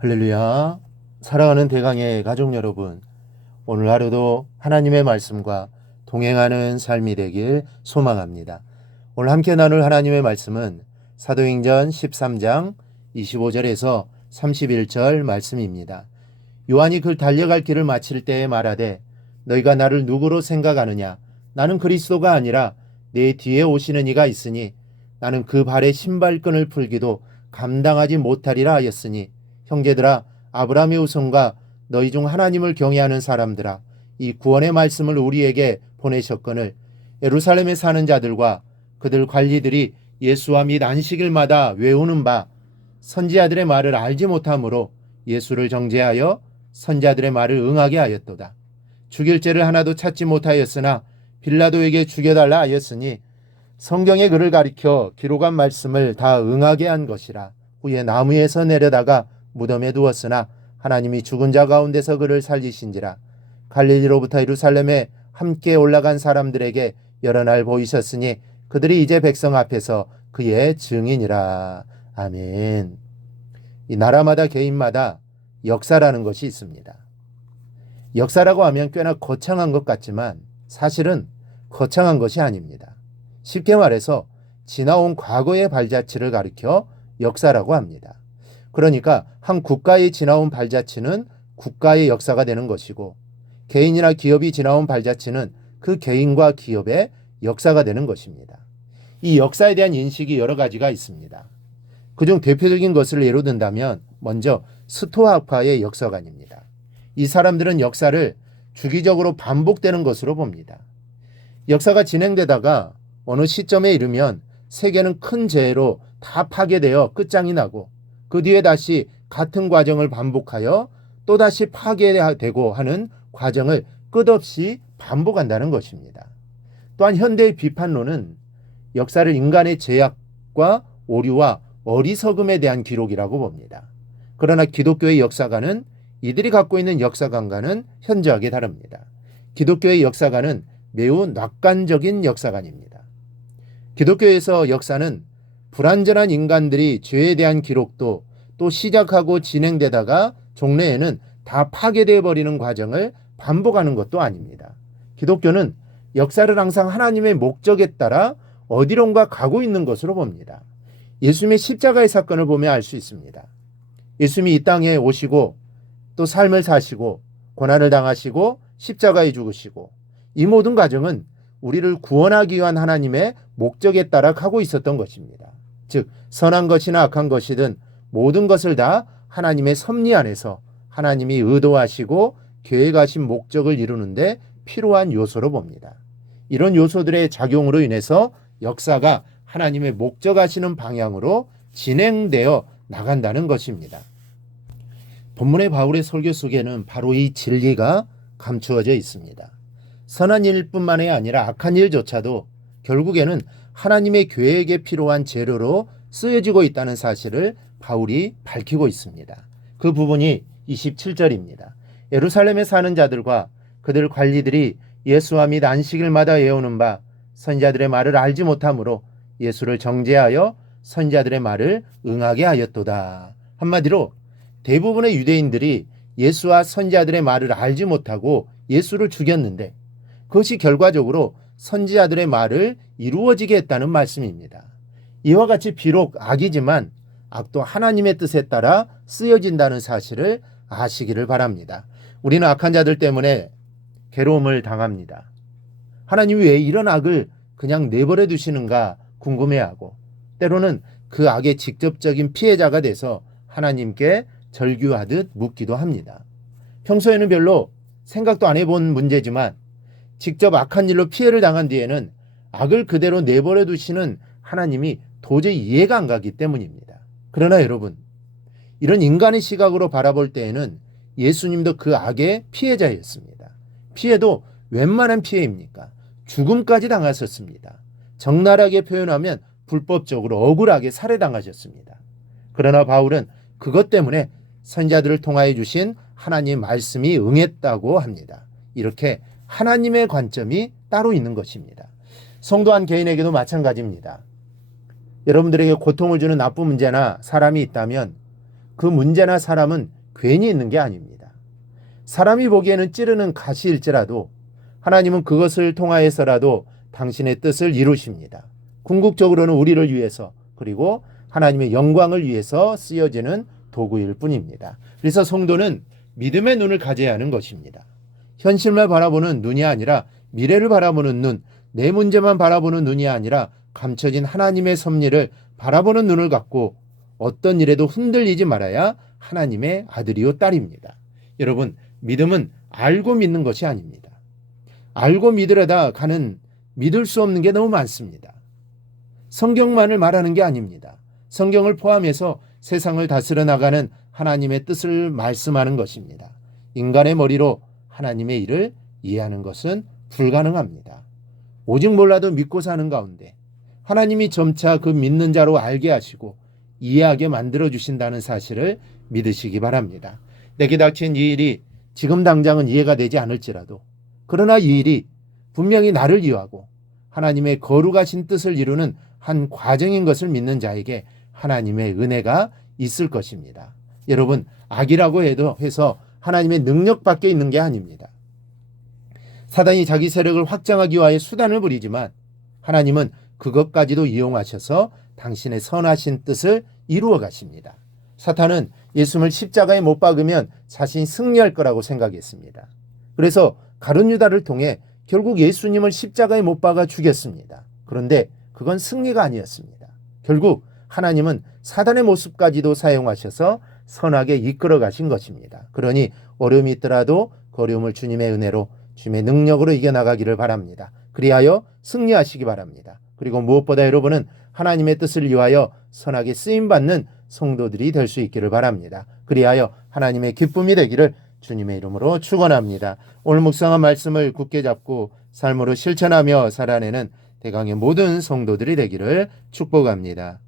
할렐루야. 사랑하는 대강의 가족 여러분, 오늘 하루도 하나님의 말씀과 동행하는 삶이 되길 소망합니다. 오늘 함께 나눌 하나님의 말씀은 사도행전 13장 25절에서 31절 말씀입니다. 요한이 그 달려갈 길을 마칠 때에 말하되 너희가 나를 누구로 생각하느냐? 나는 그리스도가 아니라 내 뒤에 오시는 이가 있으니 나는 그 발의 신발끈을 풀기도 감당하지 못하리라 하였으니 형제들아, 아브라함의 후손과 너희 중 하나님을 경외하는 사람들아, 이 구원의 말씀을 우리에게 보내셨거늘 예루살렘에 사는 자들과 그들 관리들이 예수와 및 안식일마다 외우는 바 선지자들의 말을 알지 못하므로 예수를 정죄하여 선지자들의 말을 응하게 하였도다. 죽일 죄를 하나도 찾지 못하였으나 빌라도에게 죽여달라 하였으니 성경의 글을 가리켜 기록한 말씀을 다 응하게 한 것이라. 후에 나무에서 내려다가 무덤에 두었으나 하나님이 죽은 자 가운데서 그를 살리신지라. 갈릴리로부터 예루살렘에 함께 올라간 사람들에게 여러 날 보이셨으니 그들이 이제 백성 앞에서 그의 증인이라. 아멘. 이 나라마다 개인마다 역사라는 것이 있습니다. 역사라고 하면 꽤나 거창한 것 같지만 사실은 거창한 것이 아닙니다. 쉽게 말해서 지나온 과거의 발자취를 가리켜 역사라고 합니다. 그러니까 한 국가의 지나온 발자취는 국가의 역사가 되는 것이고 개인이나 기업이 지나온 발자취는 그 개인과 기업의 역사가 되는 것입니다. 이 역사에 대한 인식이 여러 가지가 있습니다. 그중 대표적인 것을 예로 든다면 먼저 스토아파의 역사관입니다. 이 사람들은 역사를 주기적으로 반복되는 것으로 봅니다. 역사가 진행되다가 어느 시점에 이르면 세계는 큰 재해로 다 파괴되어 끝장이 나고 그 뒤에 다시 같은 과정을 반복하여 또다시 파괴되고 하는 과정을 끝없이 반복한다는 것입니다. 또한 현대의 비판론은 역사를 인간의 제약과 오류와 어리석음에 대한 기록이라고 봅니다. 그러나 기독교의 역사관은 이들이 갖고 있는 역사관과는 현저하게 다릅니다. 기독교의 역사관은 매우 낙관적인 역사관입니다. 기독교에서 역사는 불완전한 인간들이 죄에 대한 기록도 또 시작하고 진행되다가 종래에는 다 파괴되어 버리는 과정을 반복하는 것도 아닙니다. 기독교는 역사를 항상 하나님의 목적에 따라 어디론가 가고 있는 것으로 봅니다. 예수님의 십자가의 사건을 보면 알 수 있습니다. 예수님이 이 땅에 오시고 또 삶을 사시고 고난을 당하시고 십자가에 죽으시고 이 모든 과정은 우리를 구원하기 위한 하나님의 목적에 따라 가고 있었던 것입니다. 즉 선한 것이나 악한 것이든 모든 것을 다 하나님의 섭리 안에서 하나님이 의도하시고 계획하신 목적을 이루는데 필요한 요소로 봅니다. 이런 요소들의 작용으로 인해서 역사가 하나님의 목적하시는 방향으로 진행되어 나간다는 것입니다. 본문의 바울의 설교 속에는 바로 이 진리가 감추어져 있습니다. 선한 일뿐만이 아니라 악한 일조차도 결국에는 하나님의 계획에 필요한 재료로 쓰여지고 있다는 사실을 바울이 밝히고 있습니다. 그 부분이 27절입니다. 예루살렘에 사는 자들과 그들 관리들이 예수와 및 안식일마다 외우는 바 선지자들의 말을 알지 못하므로 예수를 정죄하여 선지자들의 말을 응하게 하였도다. 한마디로 대부분의 유대인들이 예수와 선지자들의 말을 알지 못하고 예수를 죽였는데 그것이 결과적으로 선지자들의 말을 이루어지게 했다는 말씀입니다. 이와 같이 비록 악이지만 악도 하나님의 뜻에 따라 쓰여진다는 사실을 아시기를 바랍니다. 우리는 악한 자들 때문에 괴로움을 당합니다. 하나님이 왜 이런 악을 그냥 내버려 두시는가 궁금해하고 때로는 그 악의 직접적인 피해자가 돼서 하나님께 절규하듯 묻기도 합니다. 평소에는 별로 생각도 안 해본 문제지만 직접 악한 일로 피해를 당한 뒤에는 악을 그대로 내버려 두시는 하나님이 도저히 이해가 안 가기 때문입니다. 그러나 여러분, 이런 인간의 시각으로 바라볼 때에는 예수님도 그 악의 피해자였습니다. 피해도 웬만한 피해입니까? 죽음까지 당하셨습니다. 적나라하게 표현하면 불법적으로 억울하게 살해당하셨습니다. 그러나 바울은 그것 때문에 선지자들을 통하여 주신 하나님의 말씀이 응했다고 합니다. 이렇게 하나님의 관점이 따로 있는 것입니다. 성도 한 개인에게도 마찬가지입니다. 여러분들에게 고통을 주는 나쁜 문제나 사람이 있다면 그 문제나 사람은 괜히 있는 게 아닙니다. 사람이 보기에는 찌르는 가시일지라도 하나님은 그것을 통하여서라도 당신의 뜻을 이루십니다. 궁극적으로는 우리를 위해서 그리고 하나님의 영광을 위해서 쓰여지는 도구일 뿐입니다. 그래서 성도는 믿음의 눈을 가져야 하는 것입니다. 현실만 바라보는 눈이 아니라 미래를 바라보는 눈, 내 문제만 바라보는 눈이 아니라 감춰진 하나님의 섭리를 바라보는 눈을 갖고 어떤 일에도 흔들리지 말아야 하나님의 아들이요 딸입니다. 여러분, 믿음은 알고 믿는 것이 아닙니다. 알고 믿으려다 가는 믿을 수 없는 게 너무 많습니다. 성경만을 말하는 게 아닙니다. 성경을 포함해서 세상을 다스려 나가는 하나님의 뜻을 말씀하는 것입니다. 인간의 머리로 하나님의 일을 이해하는 것은 불가능합니다. 오직 몰라도 믿고 사는 가운데 하나님이 점차 그 믿는 자로 알게 하시고 이해하게 만들어 주신다는 사실을 믿으시기 바랍니다. 내게 닥친 이 일이 지금 당장은 이해가 되지 않을지라도 그러나 이 일이 분명히 나를 이해하고 하나님의 거룩하신 뜻을 이루는 한 과정인 것을 믿는 자에게 하나님의 은혜가 있을 것입니다. 여러분, 악이라고 해서 하나님의 능력 밖에 있는 게 아닙니다. 사단이 자기 세력을 확장하기 위하여 수단을 부리지만 하나님은 그것까지도 이용하셔서 당신의 선하신 뜻을 이루어 가십니다. 사탄은 예수님을 십자가에 못 박으면 자신이 승리할 거라고 생각했습니다. 그래서 가룟 유다를 통해 결국 예수님을 십자가에 못 박아 죽였습니다. 그런데 그건 승리가 아니었습니다. 결국 하나님은 사단의 모습까지도 사용하셔서 선하게 이끌어 가신 것입니다. 그러니 어려움이 있더라도 그 어려움을 주님의 은혜로 주님의 능력으로 이겨나가기를 바랍니다. 그리하여 승리하시기 바랍니다. 그리고 무엇보다 여러분은 하나님의 뜻을 위하여 선하게 쓰임받는 성도들이 될 수 있기를 바랍니다. 그리하여 하나님의 기쁨이 되기를 주님의 이름으로 축원합니다. 오늘 묵상한 말씀을 굳게 잡고 삶으로 실천하며 살아내는 대강의 모든 성도들이 되기를 축복합니다.